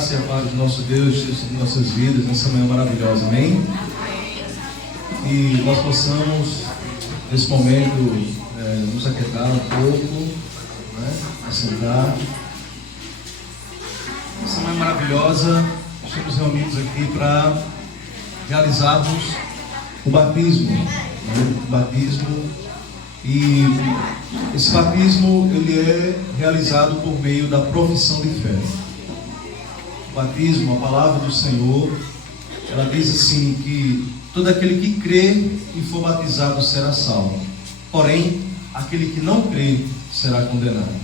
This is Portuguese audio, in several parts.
graça e a paz do nosso Deus em nossas vidas nessa manhã maravilhosa, amém? E nós possamos, nesse momento, nos aquietar um pouco, assentar. Essa manhã maravilhosa, estamos reunidos aqui para realizarmos o batismo, o batismo. E esse batismo ele é realizado por meio da profissão de fé. O batismo, a palavra do Senhor, ela diz assim que todo aquele que crê e for batizado será salvo, porém aquele que não crê será condenado.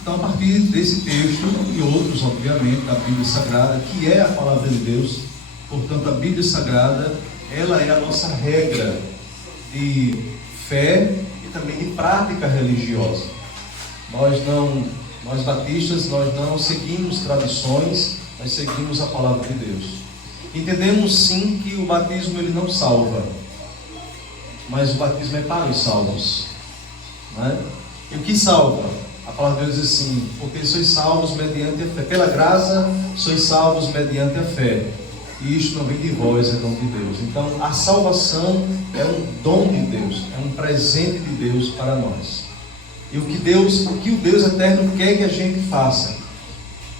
Então, a partir desse texto e outros, obviamente, da Bíblia Sagrada, que é a palavra de Deus, portanto a Bíblia Sagrada, ela é a nossa regra de fé e também de prática religiosa. Nós batistas, nós não seguimos tradições, nós seguimos a palavra de Deus. Entendemos sim que o batismo ele não salva, mas o batismo é para os salvos, né? E o que salva? A palavra de Deus diz assim: porque sois salvos mediante a fé, pela graça sois salvos mediante a fé, e isto não vem de vós, é dom de Deus. Então a salvação é um dom de Deus, é um presente de Deus para nós. E o que o Deus eterno quer que a gente faça?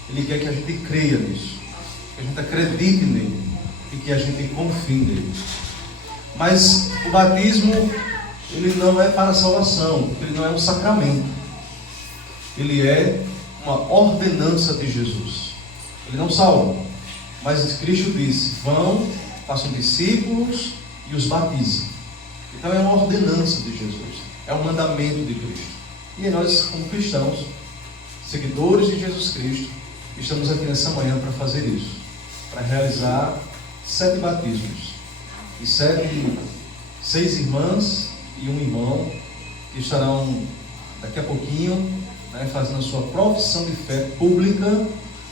Ele quer que a gente creia nisso, que a gente acredite nele e que a gente confie nele. Mas o batismo ele não é para a salvação, porque ele não é um sacramento. Ele é uma ordenança de Jesus. Ele não salva, mas Cristo disse: vão, façam discípulos e os batizem. Então é uma ordenança de Jesus, é um mandamento de Cristo. E nós, como cristãos, seguidores de Jesus Cristo, estamos aqui nessa manhã para fazer isso, para realizar 7 batismos e 6 irmãs e um irmão que estarão daqui a pouquinho fazendo a sua profissão de fé pública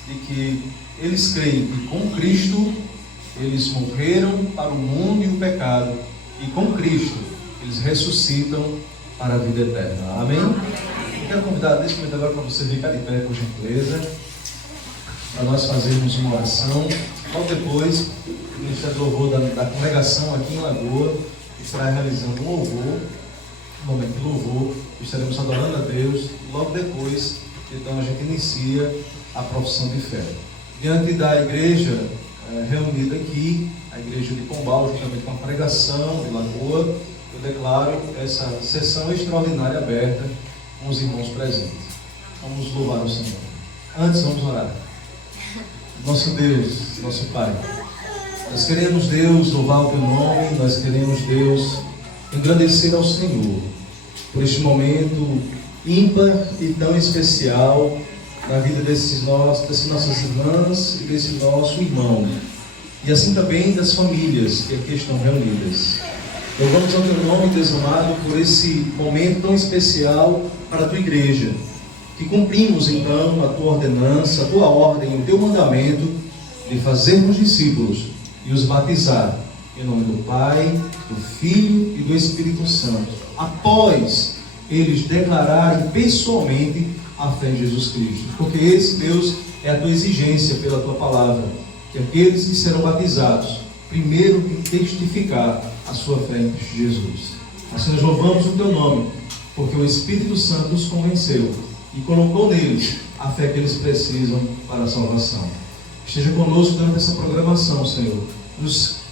de que eles creem que com Cristo eles morreram para o mundo e o pecado, e com Cristo eles ressuscitam para a vida eterna. Amém? Eu quero convidar nesse momento agora para você ficar de pé, por gentileza, para nós fazermos uma oração. Logo depois, o Ministério do Louvor da congregação aqui em Lagoa estará realizando um louvor, um momento de louvor, estaremos adorando a Deus. Logo depois, então, a gente inicia a profissão de fé. Diante da igreja reunida aqui, a igreja de Pombal, juntamente com a pregação de Lagoa, eu declaro essa sessão extraordinária aberta com os irmãos presentes. Vamos louvar o Senhor. Antes, vamos orar. Nosso Deus, nosso Pai, nós queremos, Deus, louvar o Teu nome, nós queremos, Deus, engrandecer ao Senhor por este momento ímpar e tão especial na vida dessas nossas irmãs e desse nosso irmão, e assim também das famílias que aqui estão reunidas. Louvamos ao Teu nome, Deus amado, por esse momento tão especial para a Tua igreja, que cumprimos então a Tua ordenança, a Tua ordem, o Teu mandamento de fazermos discípulos e os batizar em nome do Pai, do Filho e do Espírito Santo, após eles declararem pessoalmente a fé em Jesus Cristo, porque esse, Deus, é a Tua exigência pela Tua palavra, que aqueles que serão batizados primeiro têm que testificar a sua fé em Cristo Jesus. Assim nós louvamos o Teu nome, porque o Espírito Santo nos convenceu e colocou neles a fé que eles precisam para a salvação. Esteja conosco durante essa programação, Senhor. Nos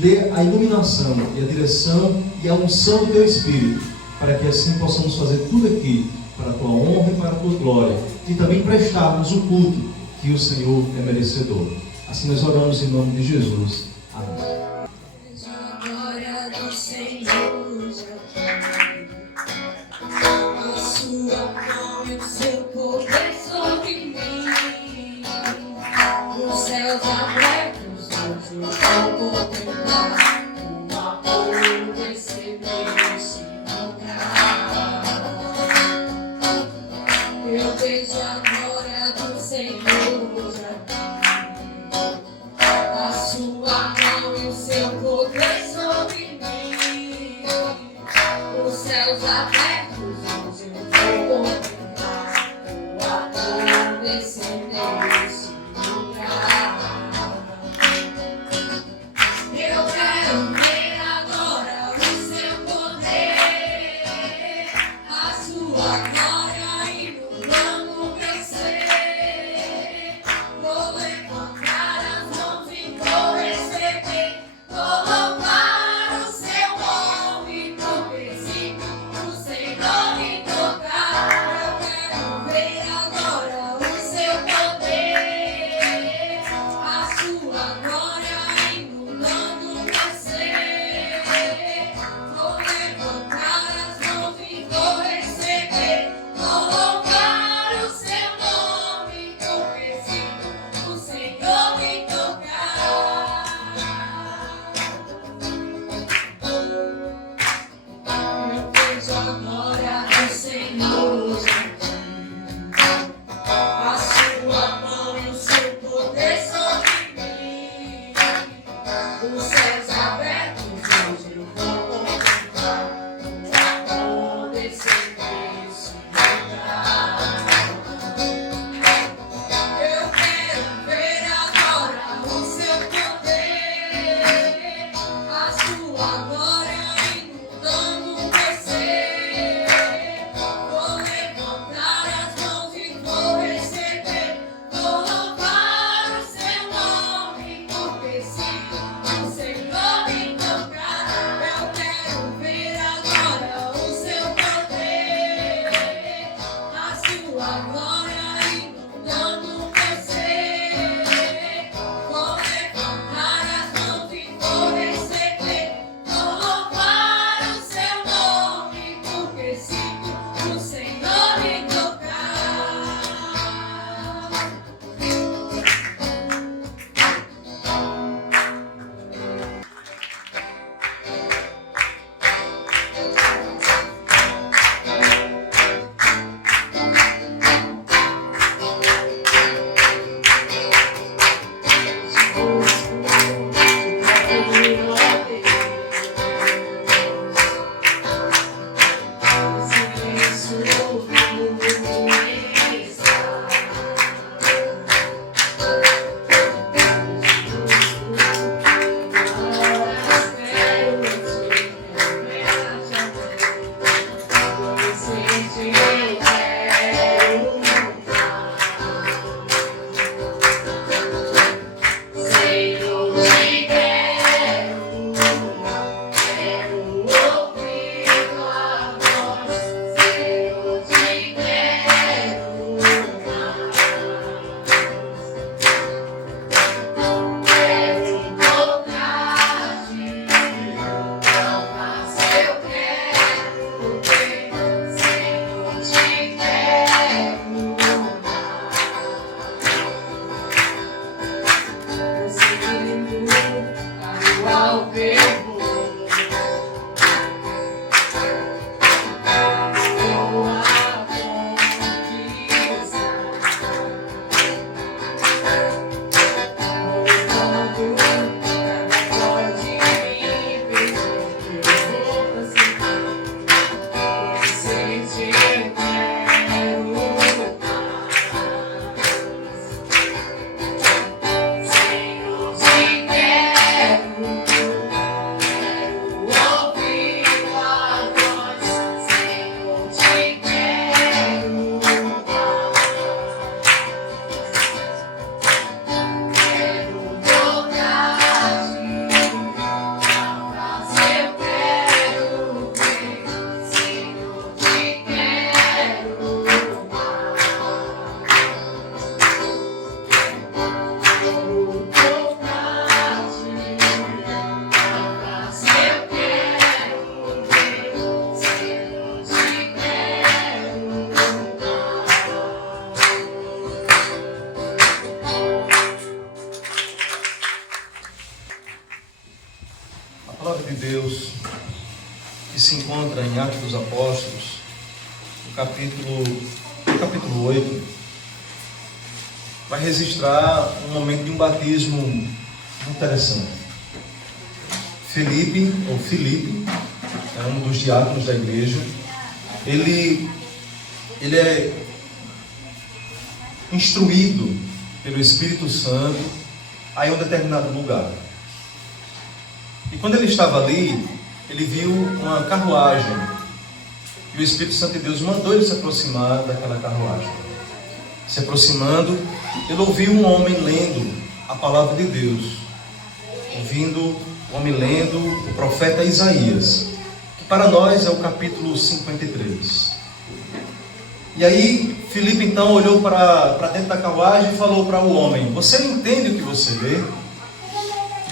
dê a iluminação e a direção e a unção do Teu Espírito, para que assim possamos fazer tudo aqui para a Tua honra e para a Tua glória, e também prestarmos o culto que o Senhor é merecedor. Assim nós oramos em nome de Jesus. Amém. Céus abertos, hoje eu vou contemplar dos Apóstolos, no capítulo 8, vai registrar um momento de um batismo interessante. Filipe, é um dos diáconos da igreja, ele é instruído pelo Espírito Santo a ir a um determinado lugar. E quando ele estava ali, ele viu uma carruagem. E o Espírito Santo de Deus mandou ele se aproximar daquela carruagem. Se aproximando, ele ouviu um homem lendo a palavra de Deus. Ouvindo o homem lendo o profeta Isaías, que para nós é o capítulo 53. E aí, Filipe então olhou para dentro da carruagem e falou para o homem: você entende o que você lê?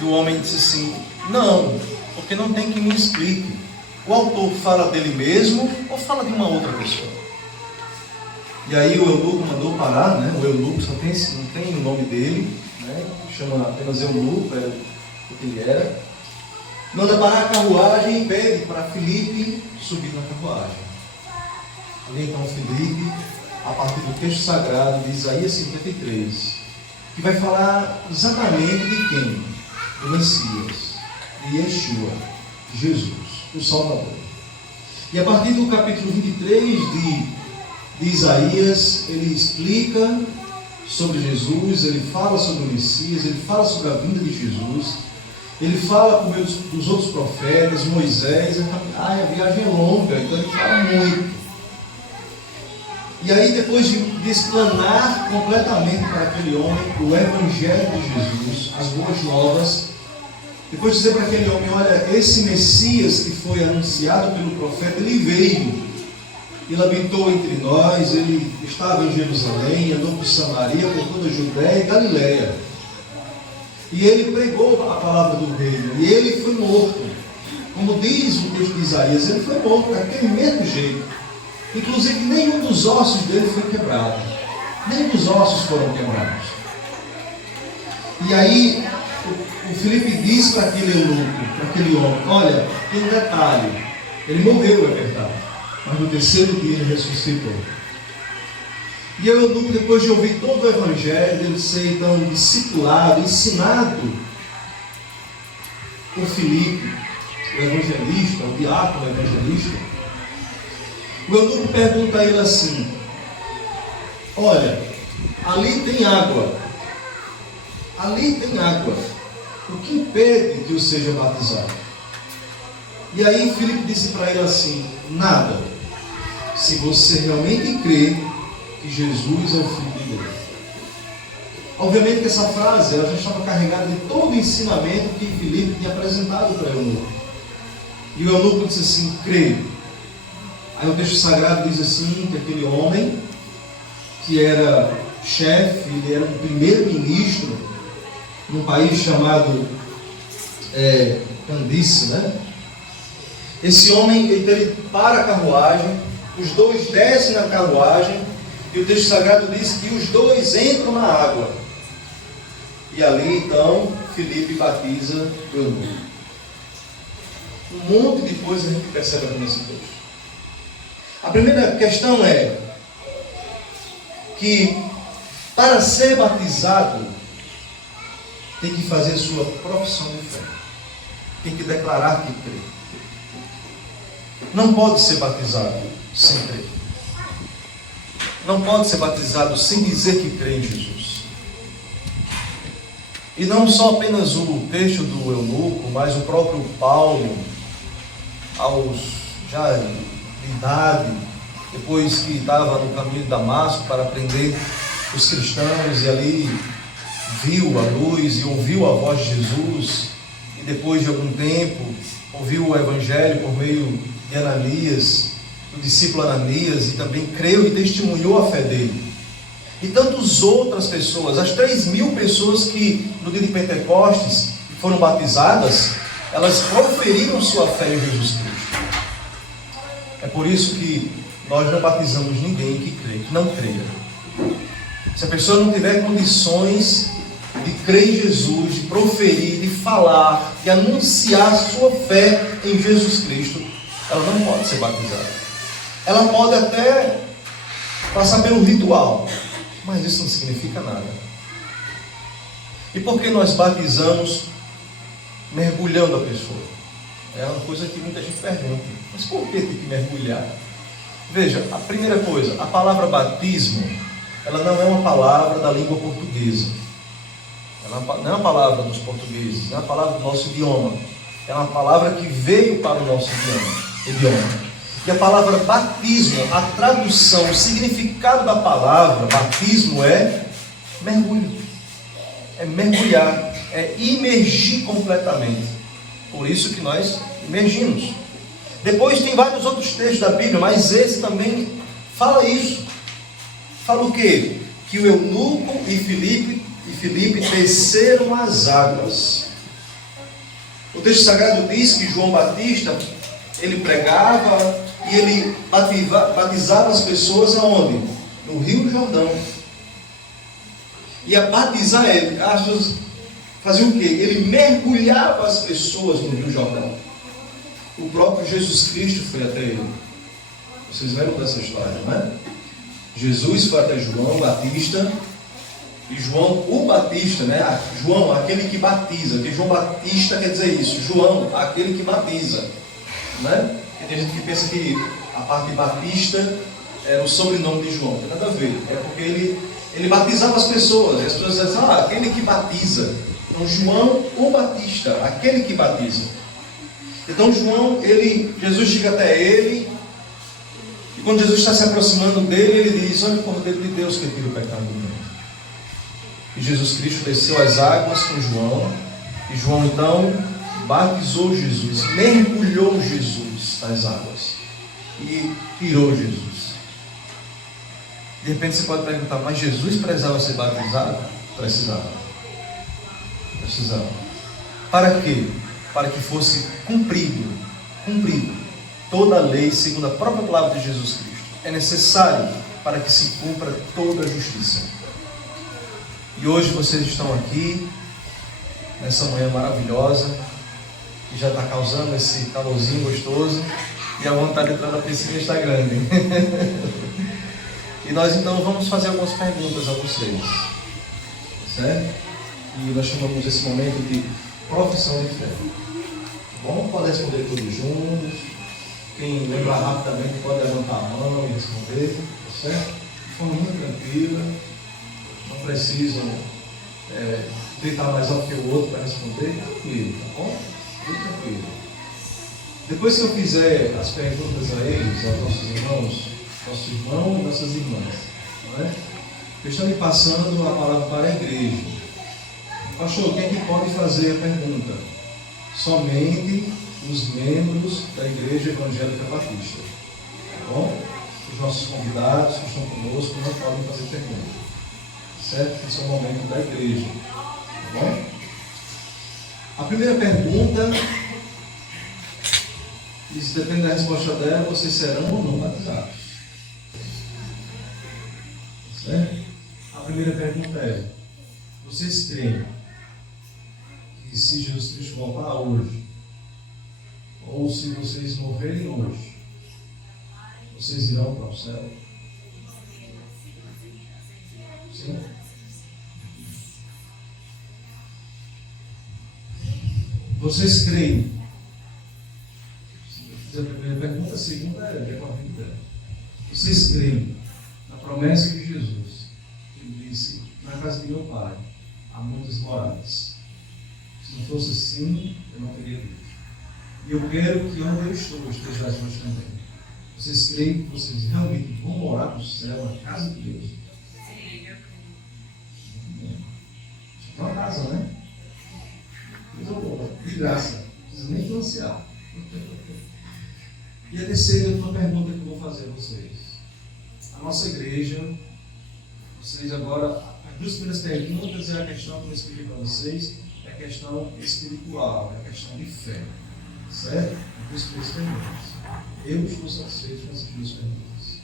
E o homem disse assim: não, porque não tem quem me explique. O autor fala dele mesmo ou fala de uma outra pessoa? E aí o eunuco mandou parar, né? O eunuco não tem o nome dele, né? Chama apenas eunuco, é o que ele era. Manda parar a carruagem e pede para Filipe subir na carruagem. Ali então Filipe, a partir do texto sagrado de Isaías 53, que vai falar exatamente de quem? Do Messias, de Yeshua, de Jesus, o Salvador. E a partir do capítulo 23 de Isaías, ele explica sobre Jesus, ele fala sobre o Messias, ele fala sobre a vinda de Jesus, ele fala por meio dos outros profetas, Moisés. A viagem é longa, então ele fala muito. E aí, depois de explanar completamente para aquele homem o Evangelho de Jesus, as boas novas, depois de dizer para aquele homem: olha, esse Messias que foi anunciado pelo profeta, ele veio, ele habitou entre nós, ele estava em Jerusalém, andou por Samaria, por toda a Judéia e Galiléia, e ele pregou a palavra do reino, e ele foi morto, como diz o texto de Isaías, ele foi morto daquele mesmo jeito. Inclusive nenhum dos ossos dele foi quebrado, nem dos ossos foram quebrados. E aí o Filipe diz para aquele eunuco, para aquele homem: olha, tem um detalhe, ele morreu, é verdade, mas no terceiro dia ele ressuscitou. E o eunuco, depois de ouvir todo o Evangelho, ele ser então discipulado, ensinado por Filipe, o evangelista, o diácono evangelista, o eunuco pergunta a ele assim: olha, ali tem água, o que impede que eu seja batizado? E aí Filipe disse para ele assim: nada, se você realmente crê que Jesus é o Filho de Deus. Obviamente que essa frase ela já estava carregada de todo o ensinamento que Filipe tinha apresentado para o eunuco. E o eunuco disse assim: creio. Aí o texto sagrado diz assim, que aquele homem, que era chefe, ele era um primeiro-ministro num país chamado Candice, né? Esse homem, ele para a carruagem, os dois descem na carruagem, e o texto sagrado diz que os dois entram na água. E ali então Filipe batiza o eunuco. Um monte de coisa a gente percebe aqui nesse texto. A primeira questão é que para ser batizado tem que fazer sua profissão de fé, tem que declarar que crê. Não pode ser batizado sem crer. Não pode ser batizado sem dizer que crê em Jesus. E não só apenas o texto do eunuco, mas o próprio Paulo, aos já de idade, depois que estava no caminho de Damasco para prender os cristãos, e ali viu a luz e ouviu a voz de Jesus, e depois de algum tempo ouviu o Evangelho por meio de Ananias, do discípulo Ananias, e também creu e testemunhou a fé dele. E tantas outras pessoas, as 3.000 pessoas que no dia de Pentecostes foram batizadas, elas proferiram sua fé em Jesus Cristo. É por isso que nós não batizamos ninguém que crê, que não creia. Se a pessoa não tiver condições de crer em Jesus, de proferir, de falar, de anunciar sua fé em Jesus Cristo, ela não pode ser batizada. Ela pode até passar pelo ritual, mas isso não significa nada. E por que nós batizamos mergulhando a pessoa? É uma coisa que muita gente pergunta. Mas por que tem que mergulhar? Veja, a primeira coisa, a palavra batismo, ela não é uma palavra da língua portuguesa. Ela não é uma palavra dos portugueses, não é uma palavra do nosso idioma. É uma palavra que veio para o nosso idioma. E a palavra batismo, a tradução, o significado da palavra batismo é mergulho. É mergulhar, é imergir completamente. Por isso que nós imergimos. Depois tem vários outros textos da Bíblia, mas esse também fala isso. Fala o quê? Que o eunuco e Filipe desceram as águas. O texto sagrado diz que João Batista, ele pregava e ele batizava as pessoas aonde? No Rio Jordão. E a batizar ele, fazia o quê? Ele mergulhava as pessoas no Rio Jordão. O próprio Jesus Cristo foi até ele. Vocês lembram dessa história, não é? Jesus foi até João Batista. E João, o Batista, né? João, aquele que batiza. Que João Batista quer dizer isso. João, aquele que batiza, né? E tem gente que pensa que a parte Batista era o sobrenome de João. Não tem nada a ver. É porque ele batizava as pessoas. E as pessoas diziam, aquele que batiza. Então João, o Batista, aquele que batiza. Então João, Jesus chega até ele. E quando Jesus está se aproximando dele, ele diz, olha o Cordeiro de Deus que tira o pecado do mundo. E Jesus Cristo desceu as águas com João. E João então batizou Jesus, mergulhou Jesus nas águas e tirou Jesus. De repente você pode perguntar, mas Jesus precisava ser batizado? Precisava. Para quê? Para que fosse cumprido toda a lei segundo a própria palavra de Jesus Cristo. É necessário para que se cumpra toda a justiça. E hoje vocês estão aqui, nessa manhã maravilhosa, que já está causando esse calorzinho gostoso, e a vontade de entrar na piscina está grande. E nós então vamos fazer algumas perguntas a vocês, certo? E nós chamamos esse momento de profissão de fé. Bom, pode responder todos juntos. Quem lembrar rapidamente pode levantar a mão e responder, certo? De forma muito tranquila. Não precisam gritar mais alto que o outro para responder. Tranquilo, tá bom? Muito tranquilo. Depois que eu fizer as perguntas a eles, aos nossos irmãos, nosso irmão e nossas irmãs, não é? Eu estou me passando a palavra para a igreja. Pastor, quem é que pode fazer a pergunta? Somente os membros da Igreja Evangélica Batista. Tá bom? Os nossos convidados que estão conosco não podem fazer pergunta. Certo? Esse é o momento da igreja. Tá bom? A primeira pergunta diz, depende da resposta dela, vocês serão ou não batizados. Certo? A primeira pergunta é, vocês creem que se Jesus Cristo voltar hoje, ou se vocês morrerem hoje, vocês irão para o céu? Sim? Vocês creem? Se eu fizer a primeira pergunta, a segunda é com a vida. Vocês creem na promessa de Jesus? Ele disse, na casa de meu pai há muitas moradas. Se não fosse assim, eu não teria dito. E eu quero que onde eu estou, estejais vós também. Vocês creem que vocês realmente vão morar no céu, na casa de Deus? Sim, eu creio. É uma casa, né? De graça. Não precisa nem financiar. E a terceira pergunta que eu vou fazer a vocês. A nossa igreja, vocês agora, as duas primeiras perguntas é a questão que eu expliquei para vocês, é a questão espiritual, é a questão de fé. Certo? As duas perguntas. Eu estou satisfeito com essas duas perguntas.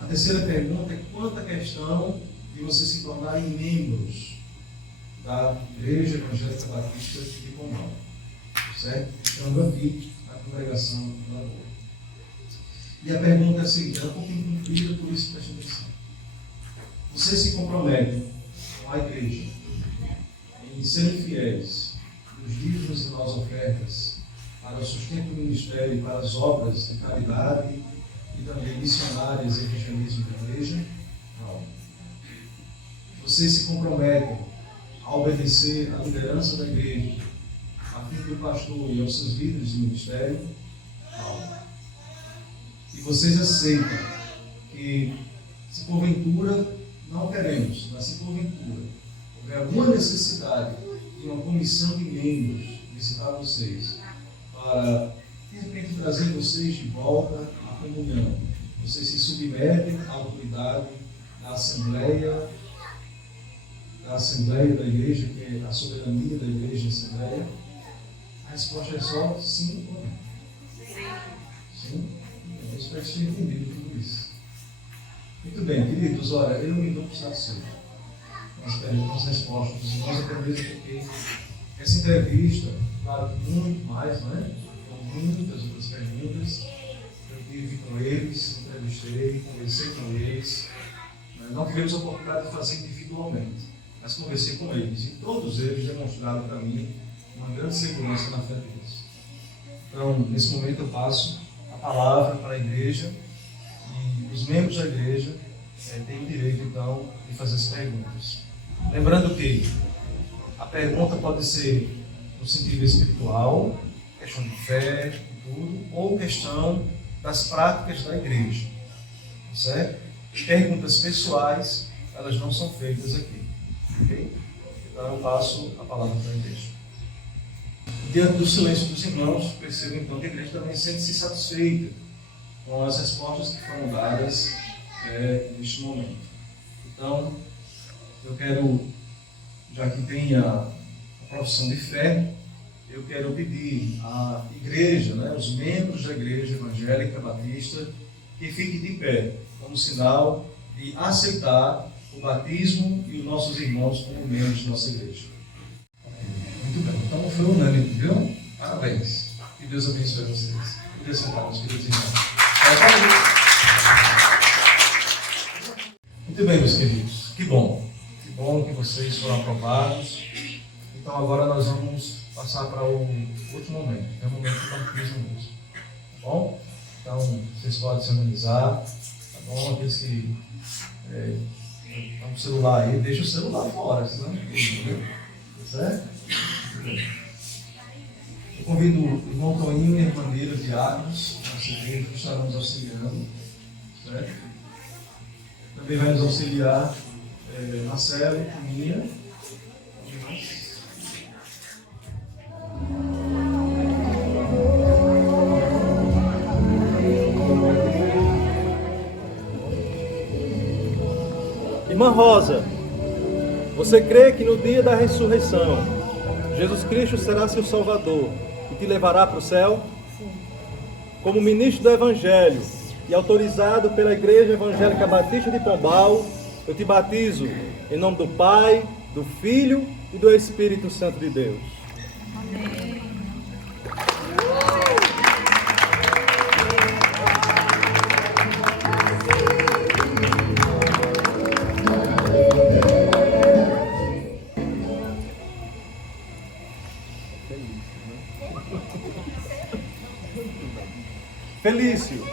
A terceira pergunta é quanto à questão de vocês se tornarem membros da Igreja Evangélica Batista de Pombal. Certo? Estando aqui na congregação da Lagoa. E a pergunta é a seguinte, ela está cumprida, por isso preste atenção. Você se compromete com a igreja em serem fiéis nos dízimos e nas ofertas para o sustento do ministério e para as obras de caridade e também missionárias e evangelismo da igreja? Não. Vocês se comprometem a obedecer à liderança da igreja, a fim do pastor e aos seus líderes de ministério? Não. E vocês aceitam que, se porventura não queremos, mas se porventura houver alguma necessidade de uma comissão de membros visitar vocês, para de repente trazer vocês de volta à comunhão, vocês se submetem à autoridade da Assembleia da igreja, que é a soberania da igreja e Assembleia? A resposta é só sim ou não. Sim? Eu espero que tenham entendido tudo isso. Muito bem, queridos, olha, eu me dou satisfeito com as respostas dos irmãos, até mesmo porque essa entrevista, claro, muito mais, não é? Com muitas outras perguntas, eu tive com eles, entrevistei, conversei com eles, não tivemos a oportunidade de fazer individualmente, mas conversei com eles, e todos eles demonstraram para mim uma grande segurança na fé deles. Então, nesse momento eu passo a palavra para a igreja, e os membros da igreja têm o direito, então, de fazer as perguntas. Lembrando que a pergunta pode ser no sentido espiritual, questão de fé e tudo, ou questão das práticas da igreja, certo? Perguntas pessoais, elas não são feitas aqui, ok? Então eu passo a palavra para a igreja. Diante do silêncio dos irmãos, percebo então que a igreja também sente-se satisfeita com as respostas que foram dadas neste momento. Então, eu quero, já que tem a profissão de fé, eu quero pedir à igreja, os membros da Igreja Evangélica Batista, que fiquem de pé, como sinal de aceitar o batismo e os nossos irmãos como membros de nossa igreja. Muito bem, então foi unânime, viu? Parabéns. Que Deus abençoe vocês. Podia sentar, meus queridos irmãos. Muito bem, meus queridos. Que bom que vocês foram aprovados. Então agora nós vamos passar para o outro momento, é o momento do batismo mesmo. Tá bom? Então vocês podem se organizar, tá bom? Aqueles que estão com o celular aí, deixa o celular fora, senão entendeu? Tá certo? Eu convido o irmão Toninho e a irmã Neira, diáconos, nossa igreja, que estarão nos auxiliando, certo? Também vai nos auxiliar Marcelo e Minha. Irmã Rosa, você crê que no dia da ressurreição, Jesus Cristo será seu Salvador e te levará para o céu? Sim. Como ministro do Evangelho e autorizado pela Igreja Evangélica Batista de Pombal, eu te batizo em nome do Pai, do Filho e do Espírito Santo de Deus. Amém. Felício,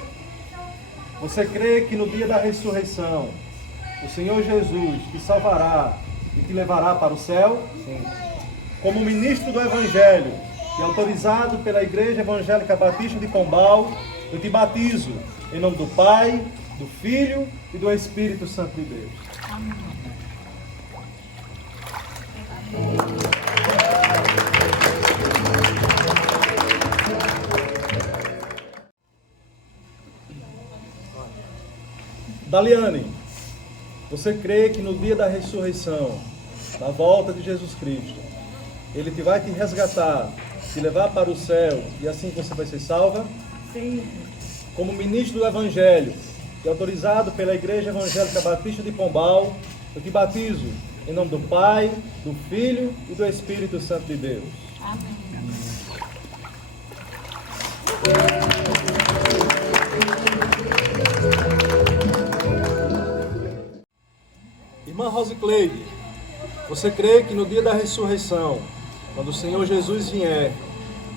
você crê que no dia da ressurreição, o Senhor Jesus te salvará e te levará para o céu? Sim. Como ministro do Evangelho e autorizado pela Igreja Evangélica Batista de Pombal, eu te batizo em nome do Pai, do Filho e do Espírito Santo de Deus. Amém. Daliane, você crê que no dia da ressurreição, na volta de Jesus Cristo, Ele vai te resgatar, te levar para o céu e assim você vai ser salva? Sim. Como ministro do Evangelho e autorizado pela Igreja Evangélica Batista de Pombal, eu te batizo em nome do Pai, do Filho e do Espírito Santo de Deus. Amém. Irmã Rosicleide, você crê que no dia da ressurreição, quando o Senhor Jesus vier,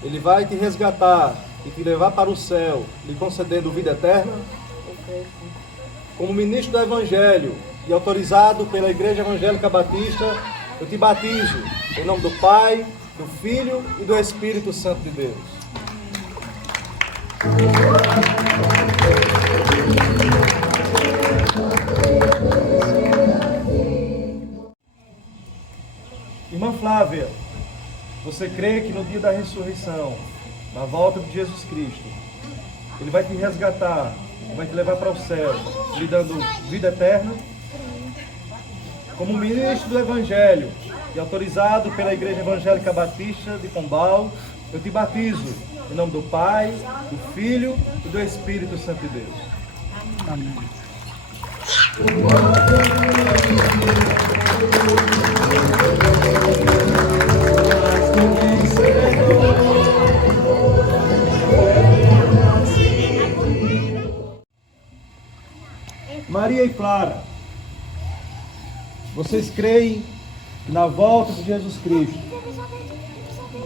Ele vai te resgatar e te levar para o céu, lhe concedendo vida eterna? Como ministro do Evangelho e autorizado pela Igreja Evangélica Batista, eu te batizo em nome do Pai, do Filho e do Espírito Santo de Deus. Irmã Flávia, você crê que no dia da ressurreição, na volta de Jesus Cristo, Ele vai te resgatar, vai te levar para o céu, lhe dando vida eterna? Como ministro do Evangelho e autorizado pela Igreja Evangélica Batista de Pombal, eu te batizo em nome do Pai, do Filho e do Espírito Santo de Deus. Amém. Maria e Clara, vocês creem que na volta de Jesus Cristo,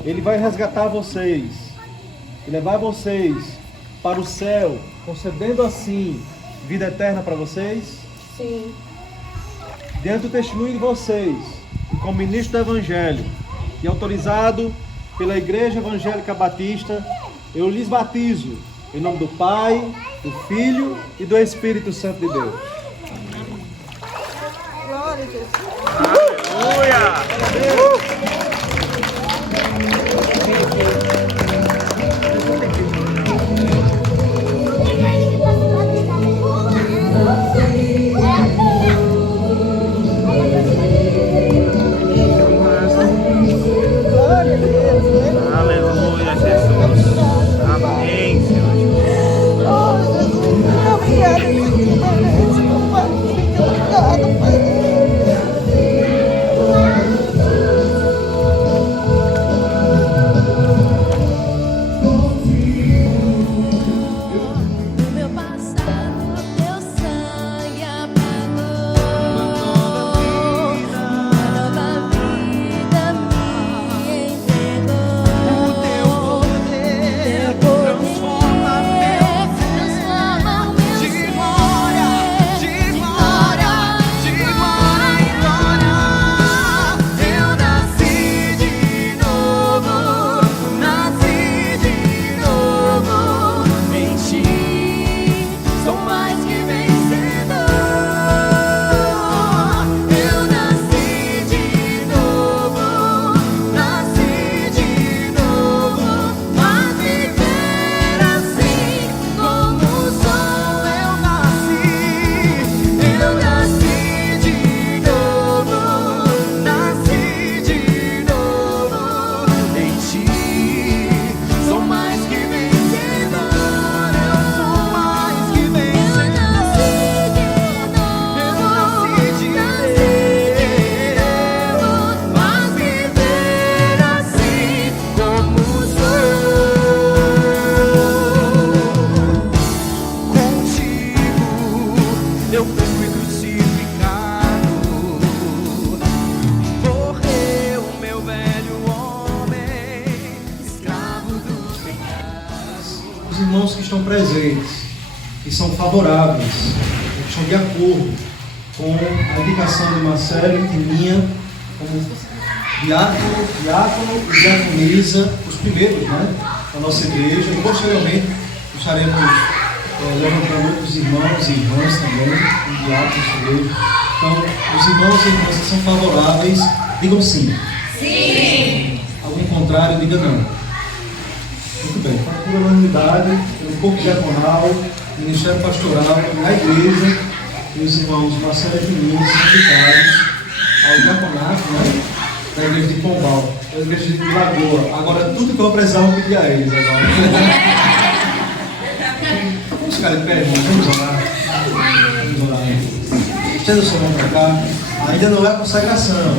Ele vai resgatar vocês e levar vocês para o céu, concedendo assim vida eterna para vocês? Sim. Diante do testemunho de vocês, e como ministro do Evangelho e autorizado pela Igreja Evangélica Batista, eu lhes batizo em nome do Pai, do Filho e do Espírito Santo de Deus. Glória a Deus. Aleluia! Aleluia, Jesus. Amém, Senhor. Oh, Jesus. Obrigada, Jesus. Obrigado, Pai. Os irmãos que estão presentes, que são favoráveis, que estão de acordo com a indicação de Marcelo e minha, como diácono e diaconisa, os primeiros, né, da nossa igreja, e posteriormente estaremos levantando outros irmãos e irmãs também, e diáconos da igreja. Então, os irmãos e irmãs que são favoráveis, digam sim. Sim! Algum contrário, diga não. Muito bem, por unanimidade, pelo corpo diaconal, ministério pastoral, na igreja, e os irmãos Marcelo e Juninho, santificados ao diaconato, né, da igreja de Pombal, da igreja de Lagoa. Agora, tudo que eu precisar, eu pedir a eles agora. Vamos ficar de pé, irmão, vamos orar. Vamos orar. Estenda o seu mão para cá. Ainda não é a consagração.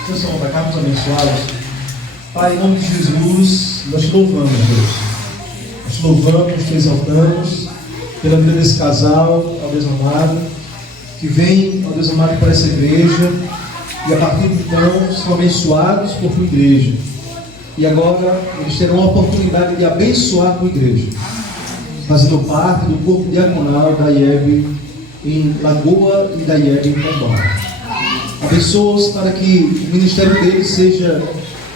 Estenda o seu mão para cá, vamos abençoá-los. Pai, em nome de Jesus, nós te louvamos, Deus. Nós te te louvamos, te exaltamos pela vida desse casal, ó Deus amado, que vem, ó Deus amado, para essa igreja e a partir de então são abençoados por tua igreja. E agora eles terão a oportunidade de abençoar a tua igreja, fazendo parte do corpo diaconal da IEB em Lagoa e da IEB em Pombal. Abençoa-os para que o ministério deles seja,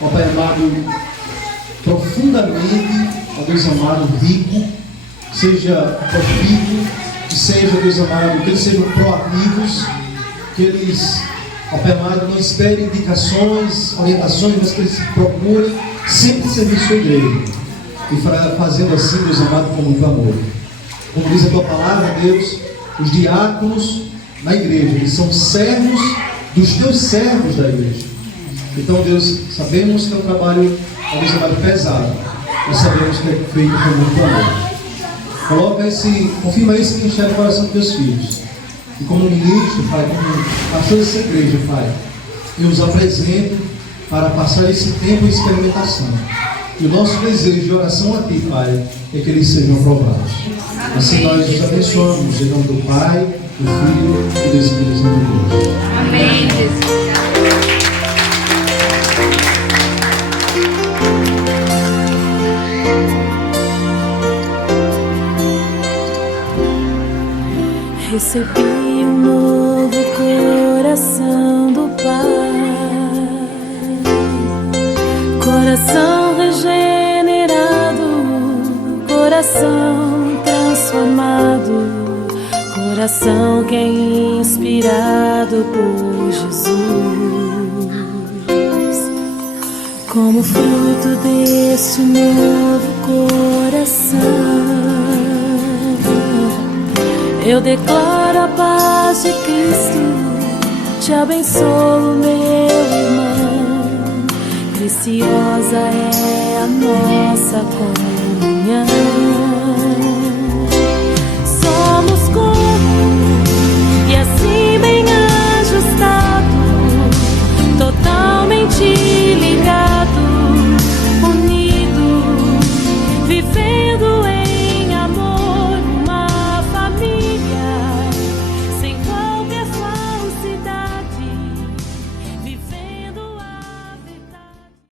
ó Pai amado, profundamente, ó Deus amado, rico, seja profícuo, que seja, Deus amado, que eles sejam proativos, que eles, ó Pai amado, não esperem indicações, orientações, mas que eles procurem sempre servir sua igreja. E fazendo assim, Deus amado, com muito amor. Como diz a tua palavra, Deus, os diáconos na igreja, eles são servos dos teus servos da igreja. Então, Deus, sabemos que é um trabalho, Deus amado, pesado, mas sabemos que é feito com muito amor. Confirma esse que enxerga o coração dos teus filhos. E como ministro, Pai, como pastor dessa igreja, Pai, e os apresento para passar esse tempo de experimentação. E o nosso desejo de oração a Ti, Pai, é que eles sejam aprovados. Assim nós os abençoamos, em nome do Pai, do Filho e do Espírito Santo de Deus. Amém, Jesus. Recebi um novo coração do Pai, coração regenerado, coração transformado, coração que é inspirado por Jesus. Como fruto deste novo coração, eu declaro a paz de Cristo, te abençoo, meu irmão. Preciosa é a nossa comunhão.